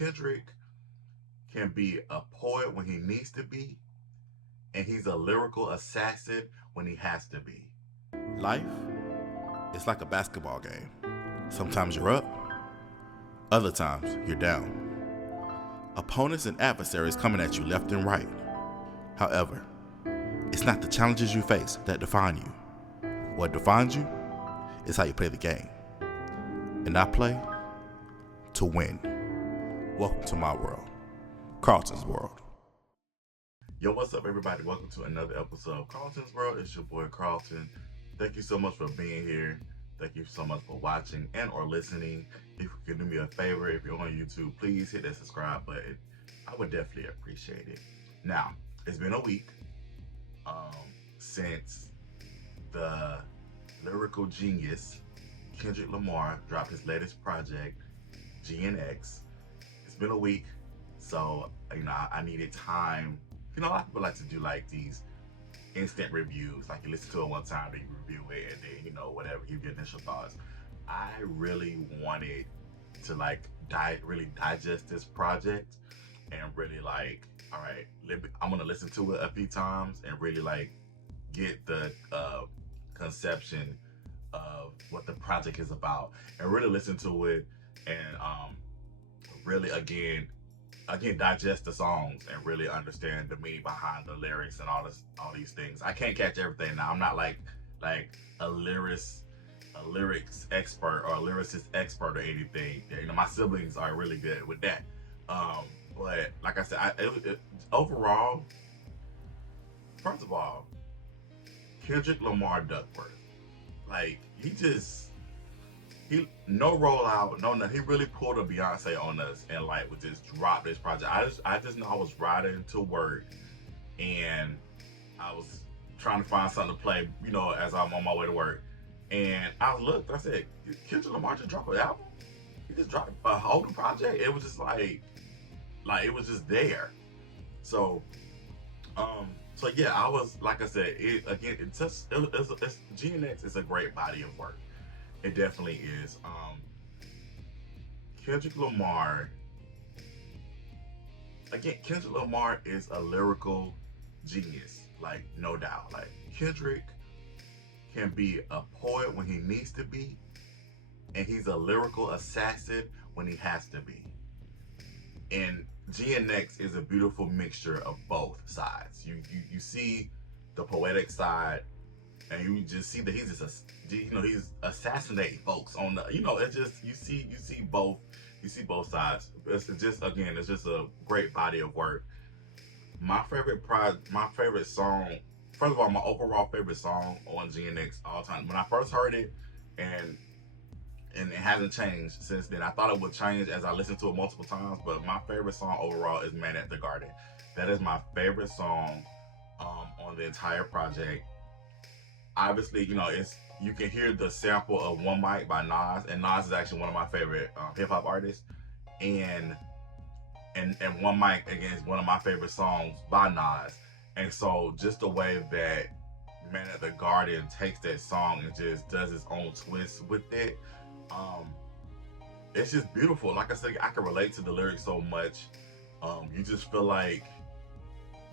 Kendrick can be a poet when he needs to be, and he's a lyrical assassin when he has to be. Life is like a basketball game. Sometimes you're up, other times you're down. Opponents and adversaries coming at you left and right. However, it's not the challenges you face that define you. What defines you is how you play the game. And I play to win. Welcome to my world, Carlton's world. Yo, what's up, everybody? Welcome to another episode of Carlton's World. It's your boy Carlton. Thank you so much for being here. Thank you so much for watching and or listening. If you could do me a favor, if you're on YouTube, please hit that subscribe button. I would definitely appreciate it. Now, it's been a week since the lyrical genius Kendrick Lamar dropped his latest project, GNX. It's been a week, so I needed time. A lot of people like to do like these instant reviews, like you listen to it one time, then you review it, and then whatever, give your initial thoughts. I really wanted to really digest this project and really all right, I'm gonna listen to it a few times and really get the conception of what the project is about, and really listen to it and really again digest the songs and really understand the meaning behind the lyrics and all these things. I can't catch everything now. I'm not like a lyrics expert or a lyricist expert or anything. My siblings are really good with that. But like I said, overall, first of all, Kendrick Lamar Duckworth, he no rollout, no nothing. He really pulled a Beyonce on us and would just drop this project. I just know I was riding to work and I was trying to find something to play, as I'm on my way to work. And I looked, I said, Kendrick Lamar just dropped an album? He just dropped a whole new project? It was just like it was just there. So yeah, I was, like I said, GNX is a great body of work. It definitely is. Kendrick Lamar is a lyrical genius, no doubt. Kendrick can be a poet when he needs to be, and he's a lyrical assassin when he has to be. And GNX is a beautiful mixture of both sides. You see the poetic side, and you just see that he's just he's assassinating folks on the it just you see both sides. It's just a great body of work. My favorite song, first of all, my overall favorite song on GNX all time, when I first heard it, and it hasn't changed since then. I thought it would change as I listened to it multiple times, but my favorite song overall is Man at the Garden. That is my favorite song on the entire project. Obviously, you can hear the sample of One Mic by Nas, and Nas is actually one of my favorite hip hop artists, and One Mic again is one of my favorite songs by Nas. And so just the way that Man at the Garden takes that song and just does its own twist with it, it's just beautiful. Like I said, I can relate to the lyrics so much. You just feel like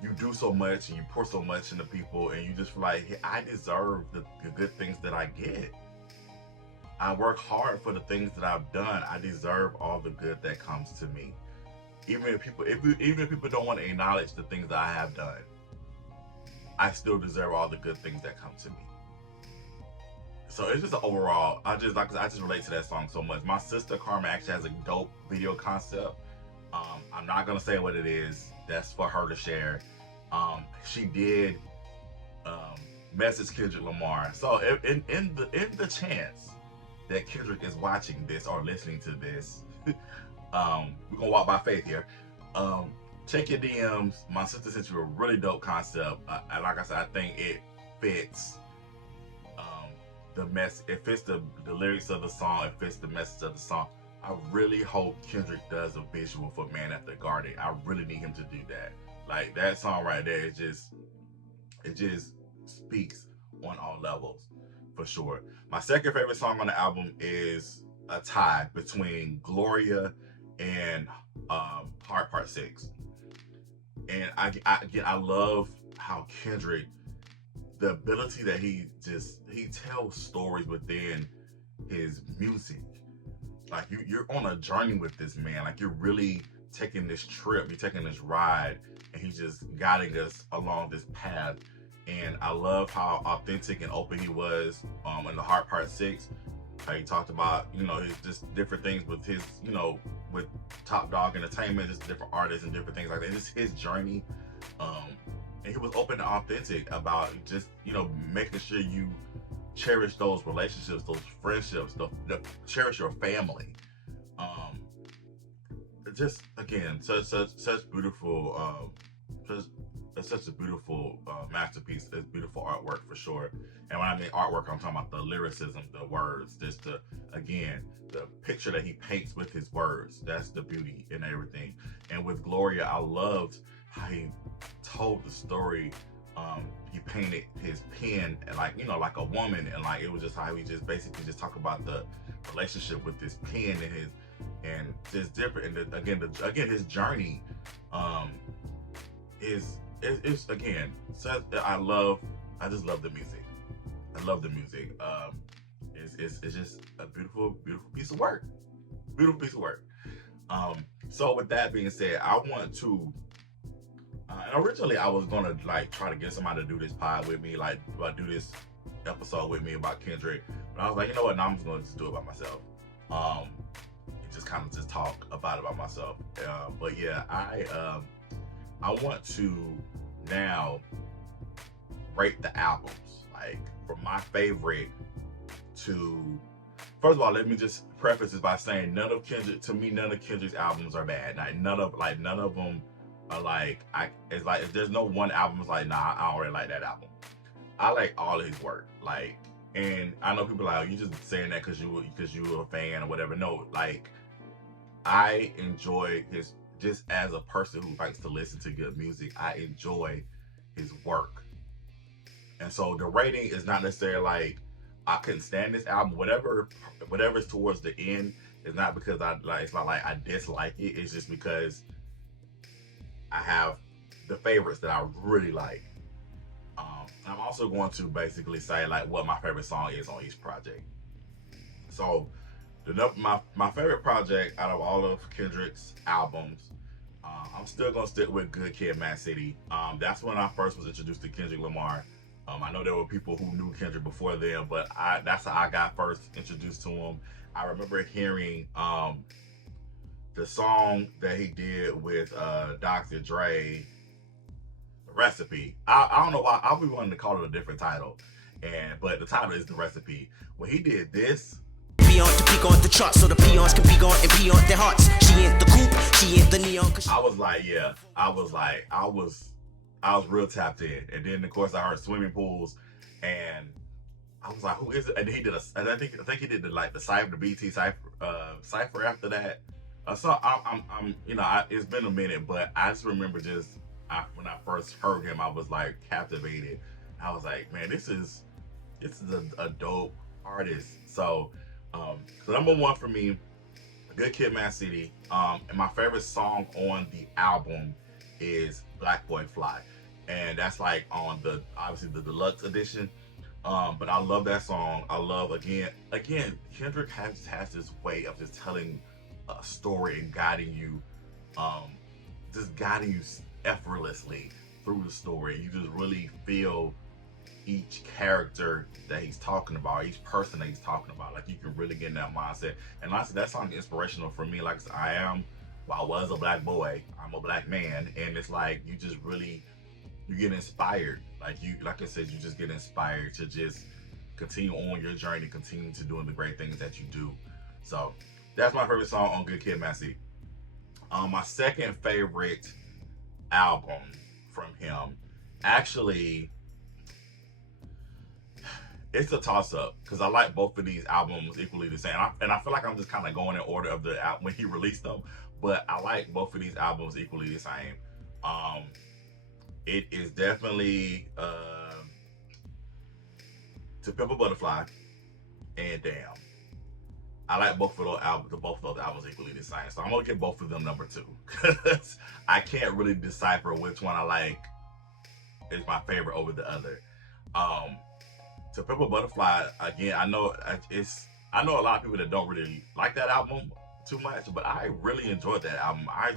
you do so much and you pour so much into people, and you just feel like, hey, I deserve the good things that I get. I work hard for the things that I've done. I deserve all the good that comes to me. Even if people don't want to acknowledge the things that I have done, I still deserve all the good things that come to me. So it's just overall, I just relate to that song so much. My sister Karma actually has a dope video concept. I'm not gonna say what it is. That's for her to share. She did message Kendrick Lamar. So in the chance that Kendrick is watching this or listening to this, we're gonna walk by faith here. Check your DMs. My sister sent you a really dope concept. Like I said, I think it fits it fits the lyrics of the song, it fits the message of the song. I really hope Kendrick does a visual for Man at the Garden. I really need him to do that. That song right there, it just speaks on all levels, for sure. My second favorite song on the album is a tie between Gloria and Heart Part 6. And again, I love how Kendrick, the ability that he tells stories within his music. Like you're on a journey with this man. Like you're really taking this trip, you're taking this ride, and he's just guiding us along this path. And I love how authentic and open he was in the Heart Part 6. How he talked about, his just different things with his, with Top Dog Entertainment, just different artists and different things like that. Just his journey. And he was open and authentic about just, making sure you cherish those relationships, those friendships, cherish your family. Just again, such beautiful, such a beautiful masterpiece. It's beautiful artwork for sure. And when I mean artwork, I'm talking about the lyricism, the words, just the picture that he paints with his words. That's the beauty in everything. And with Gloria, I loved how he told the story. He painted his pen and like a woman, and like it was just how he just basically just talked about the relationship with this pen and just different. And again his journey is again. So I just love the music. I love the music. It's just a beautiful piece of work. Beautiful piece of work. So with that being said, I want to. And originally, I was gonna try to get somebody to do this pod with me, do this episode with me about Kendrick. But I was like, you know what? Now I'm just gonna just do it by myself. Just kind of just talk about it by myself. But yeah, I want to now rate the albums, from my favorite to. First of all, let me just preface this by saying none of Kendrick's albums are bad. None of them are it's like if there's no one album it's like, nah, I don't really like that album. I like all of his work. And I know people are like, you just saying that because you a fan or whatever. No, I enjoy his, just as a person who likes to listen to good music, I enjoy his work. And so the rating is not necessarily I couldn't stand this album. Whatever's towards the end is not because it's not like I dislike it. It's just because I have the favorites that I really like. I'm also going to basically say what my favorite song is on each project. So my favorite project out of all of Kendrick's albums, I'm still gonna stick with Good Kid, Mad City. That's when I first was introduced to Kendrick Lamar. I know there were people who knew Kendrick before then, but that's how I got first introduced to him. I remember hearing the song that he did with Dr. Dre, Recipe. I don't know why. I'll be wanting to call it a different title, but the title is The Recipe. When he did this, Beyond to peak on the charts, so the peons can peek on and pee on their hearts. She ain't the coupe, she ain't the neon. I was like, yeah. I was real tapped in. And then of course I heard Swimming Pools, and I was like, who is it? And he did and I think he did the Cypher, the BT Cypher after that. So I'm it's been a minute, but I just remember when I first heard him, I was captivated. I was like, man, this is a dope artist. So number one for me, Good Kid, Mad City. And my favorite song on the album is Black Boy Fly, and that's on obviously the deluxe edition. But I love that song. I love again Kendrick has this way of just telling a story and guiding you effortlessly through the story. You just really feel each character that he's talking about, each person that he's talking about. You can really get in that mindset. And honestly, that song is inspirational for me. I was a black boy, I'm a black man, and it's you just really, you get inspired. Like I said, you just get inspired to just continue on your journey, continue to doing the great things that you do. So that's my favorite song on Good Kid, Mad City. My second favorite album from him, actually, it's a toss-up because I like both of these albums equally the same. And I feel like I'm just kind of going in order of the when he released them, but I like both of these albums equally the same. It is definitely To Pimp a Butterfly and Damn. I like both of those albums equally the same. So I'm gonna give both of them number 2 because I can't really decipher which one I like is my favorite over the other. To Pimp a Butterfly, again, I know a lot of people that don't really like that album too much, but I really enjoyed that album. I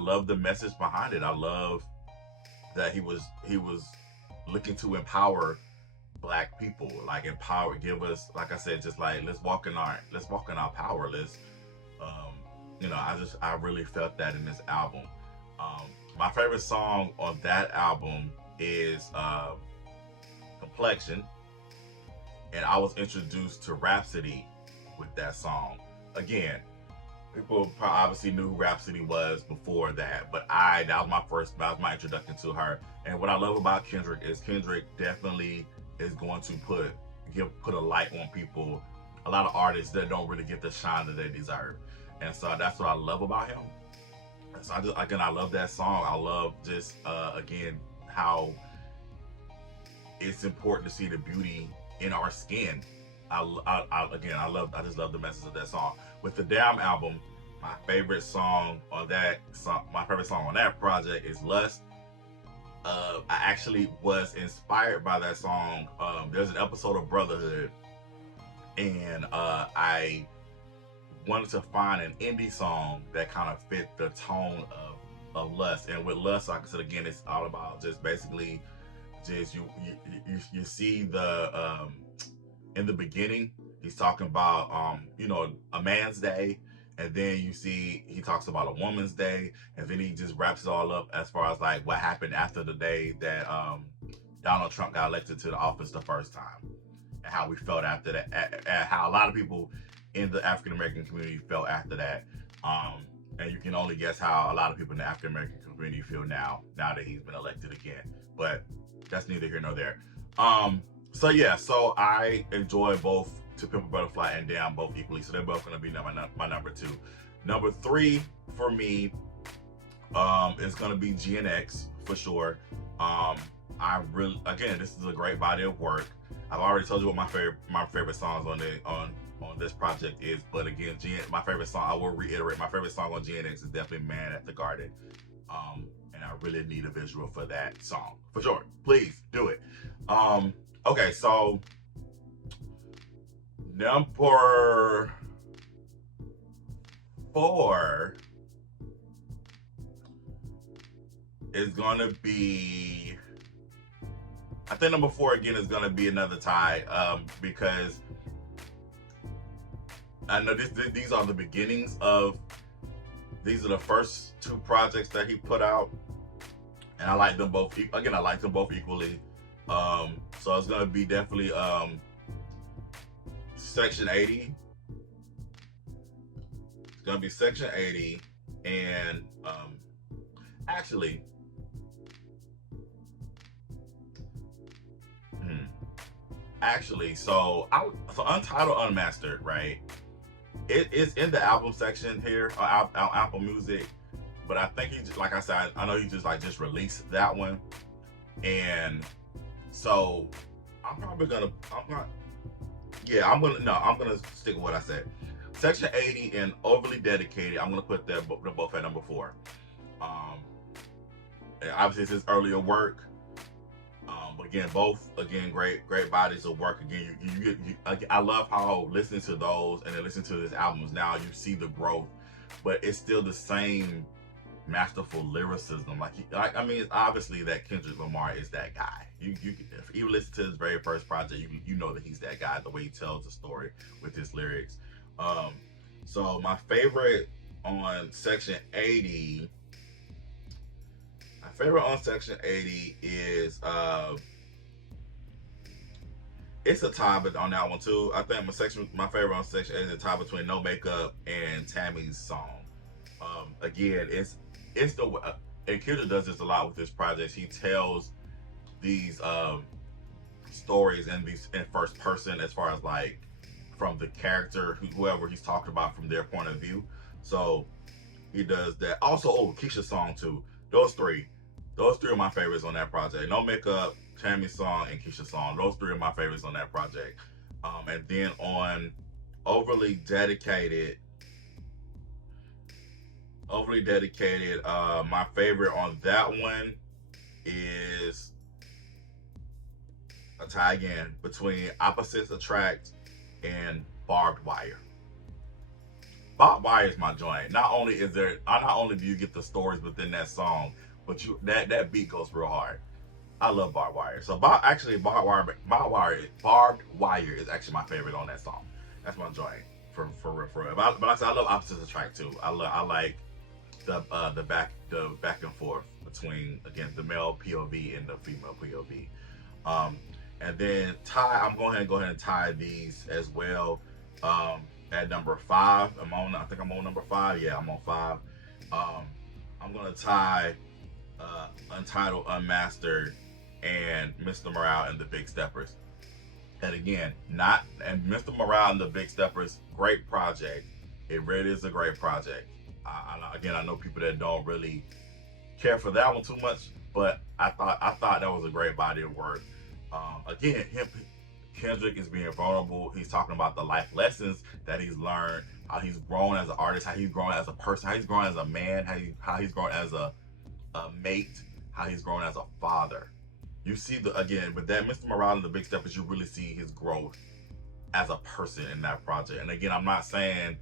love the message behind it. I love that he was looking to empower Black people, like give us, like I said, just like let's walk in our power. I really felt that in this album. My favorite song on that album is Complexion, and I was introduced to Rhapsody with that song. Again, people obviously knew who Rhapsody was before that, but that was my introduction to her. And what I love about Kendrick is Kendrick definitely is going to put a light on people, a lot of artists that don't really get the shine that they deserve. And so that's what I love about him. And so I love that song. I love just again how it's important to see the beauty in our skin. I just love the message of that song. With the Damn album, my favorite song on that project is Lust. I actually was inspired by that song. There's an episode of Brotherhood, and I wanted to find an indie song that kind of fit the tone of Lust. And with Lust, like I said again, it's all about just basically just you see the in the beginning he's talking about a man's day, and then you see he talks about a woman's day, and then he just wraps it all up as far as like what happened after the day that Donald Trump got elected to the office the first time, and how we felt after that, and how a lot of people in the African American community felt after that. And you can only guess how a lot of people in the African American community feel now that he's been elected again. But that's neither here nor there. So I enjoy both To Pimp a Butterfly and Damn both equally. So they're both going to be my number 2. Number 3 for me is going to be GNX for sure. This is a great body of work. I've already told you what my favorite songs on this project is, but again, my favorite song, I will reiterate, my favorite song on GNX is definitely Man at the Garden. And I really need a visual for that song for sure. Please do it. Okay, so number 4 is gonna be, I think number 4 again is gonna be another tie, because I know these are the beginnings of, these are the first 2 projects that he put out, and I like them both. Again, I like them both equally. So it's gonna be definitely Section 80. It's gonna be Section 80, and so Untitled Unmastered, right? It is in the album section here on Apple Music, but I think like I said, I know he just released that one, and so I'm gonna stick with what I said. Section 80 and Overly Dedicated, I'm gonna put them both at number 4. And obviously it's his earlier work. But again, great bodies of work. Again, I love how listening to those and then listening to his albums now, you see the growth, but it's still the same masterful lyricism. It's obviously that Kendrick Lamar is that guy. If you listen to his very first project, you know that he's that guy, the way he tells the story with his lyrics. So my favorite on Section 80, is it's a tie on that one too. I think my favorite on Section 80 is a tie between No Makeup and Tammy's song. Again, it's the, and Kendrick does this a lot with his projects. He tells these stories in first person, as far as like from the character, whoever he's talking about, from their point of view. So he does that. Also, Keisha's song too. Those three are my favorites on that project. No Makeup, Tammy's song, and Keisha's song. Those 3 are my favorites on that project. And then on overly dedicated, my favorite on that one is a tie again between Opposites Attract and Barbed Wire. Barbed Wire is my joint. Not only do you get the stories within that song, but that beat goes real hard. I love Barbed Wire. So Barbed Wire is actually my favorite on that song. That's my joint for real. But like I said, I love Opposites Attract too. I like the back and forth between, again, the male POV and the female POV. And then I'm going to go ahead and tie these as well. At number 5, I think I'm on number 5. Yeah, I'm on 5. I'm gonna tie Untitled, Unmastered, and Mr. Morale and the Big Steppers. And again, Mr. Morale and the Big Steppers, great project. It really is a great project. I know people that don't really care for that one too much, but I thought that was a great body of work. Again, Kendrick is being vulnerable. He's talking about the life lessons that he's learned, how he's grown as an artist, how he's grown as a person, how he's grown as a man, how he's grown as a mate, how he's grown as a father. You see again, with that Mr. Morale and the Big Steppers, you really see his growth as a person in that project. And again, I'm not saying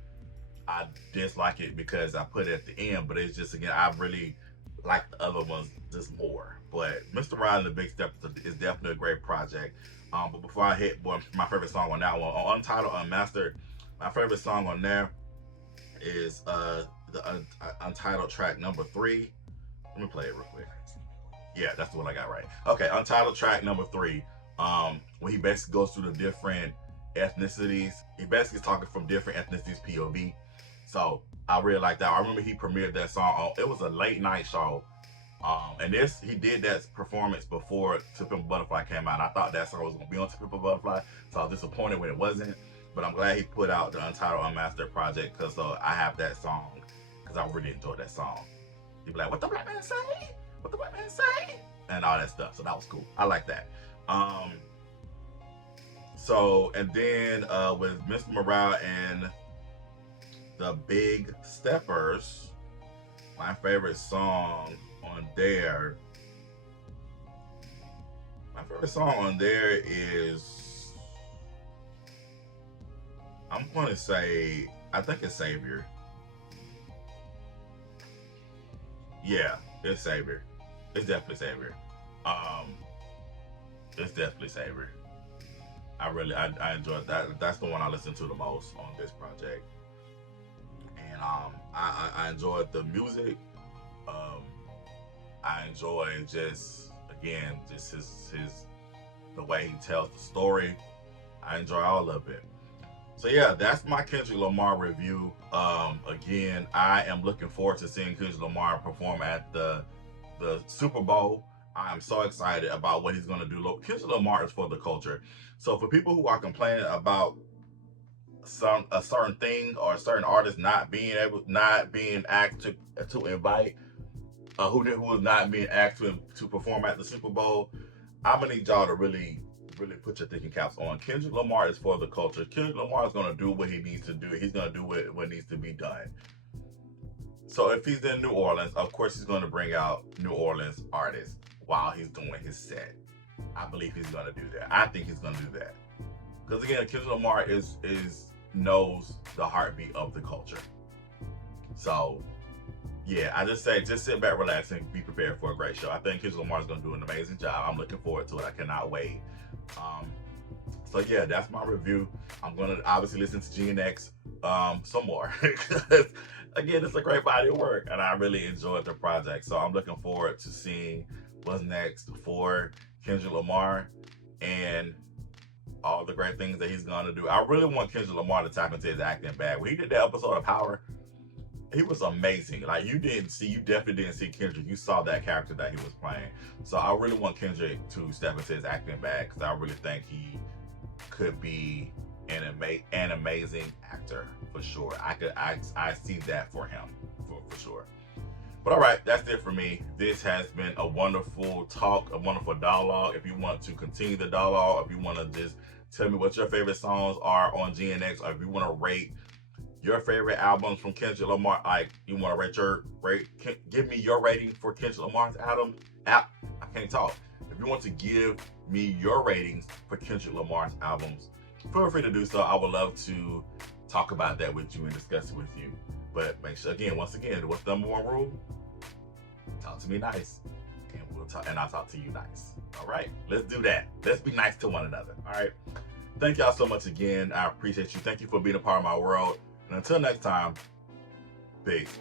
I dislike it because I put it at the end, but it's just, again, I really like the other ones just more. But Mr. Morale and the Big Steppers is definitely a great project. But before I hit my favorite song on that one, on Untitled, Unmastered, my favorite song on there is the Untitled track number 3. Let me play it real quick. Yeah, that's the one I got right. Okay, Untitled track number 3. When he basically goes through the different ethnicities. He basically is talking from different ethnicities POV. So I really like that. I remember he premiered that song it was a late night show. And he did that performance before To Pimp a Butterfly came out. I thought that song was going to be on To Pimp a Butterfly, so I was disappointed when it wasn't. But I'm glad he put out the Untitled, Unmastered project, because I have that song, because I really enjoyed that song. You'd be like, what the black man say? What the black man say? And all that stuff. So that was cool. I like that. And then with Mr. Morale and the Big Steppers, my favorite song on there is, I'm going to say, I think it's Savior. Yeah, it's Savior. It's definitely Savior. It's definitely Savior. I enjoyed that. That's the one I listened to the most on this project. And I enjoyed the music. I enjoy just the way he tells the story. I enjoy all of it. So yeah, that's my Kendrick Lamar review. Again, I am looking forward to seeing Kendrick Lamar perform at the Super Bowl. I am so excited about what he's going to do. Kendrick Lamar is for the culture. So for people who are complaining about a certain thing or a certain artist not being asked to invite, who is not being asked to perform at the Super Bowl, I'm gonna need y'all to really put your thinking caps on. Kendrick Lamar is for the culture. Kendrick Lamar is gonna do what he needs to do. He's gonna do what needs to be done. So if he's in New Orleans, of course he's gonna bring out New Orleans artists while he's doing his set. I believe he's gonna do that. I think he's gonna do that. Because again, Kendrick Lamar knows the heartbeat of the culture. So yeah, I just say, just sit back, relax, and be prepared for a great show. I think Kendrick Lamar is going to do an amazing job. I'm looking forward to it. I cannot wait. So yeah, that's my review. I'm going to obviously listen to GNX some more. Because again, it's a great body of work, and I really enjoyed the project. So I'm looking forward to seeing what's next for Kendrick Lamar and all the great things that he's going to do. I really want Kendrick Lamar to tap into his acting bag. When he did the episode of Power, he was amazing. Like, you definitely didn't see Kendrick. You saw that character that he was playing. So I really want Kendrick to step into his acting bag, because I really think he could be an amazing actor for sure. I see that for him for sure. But all right, that's it for me. This has been a wonderful talk, a wonderful dialogue. If you want to continue the dialogue, if you want to just tell me what your favorite songs are on GNX, or if you want to rate your favorite albums from Kendrick Lamar, like you want to give me your rating for Kendrick Lamar's album. I can't talk. If you want to give me your ratings for Kendrick Lamar's albums, feel free to do so. I would love to talk about that with you and discuss it with you. But make sure, once again, what's the number one rule? Talk to me nice, and I'll talk to you nice. All right, let's do that. Let's be nice to one another. All right. Thank y'all so much again. I appreciate you. Thank you for being a part of my world. And until next time, peace.